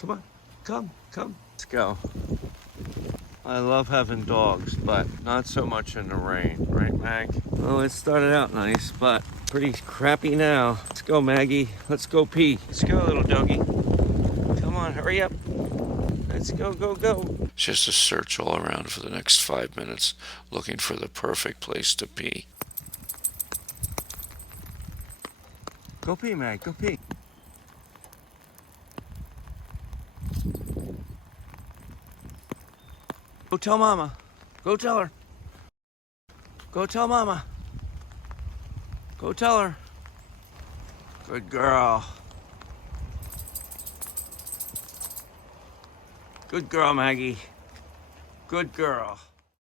Come on. Come. Let's go. I love having dogs, but not so much in the rain, right, Mag? Well, it started out nice, but pretty crappy now. Let's go, Maggie. Let's go pee. Let's go, little doggy. Come on, hurry up. Let's go. It's just a search all around for the next 5 minutes, looking for the perfect place to pee. Go pee, Mag. Go pee. Go tell Mama. Go tell her. Go tell Mama. Go tell her. Good girl. Good girl, Maggie. Good girl.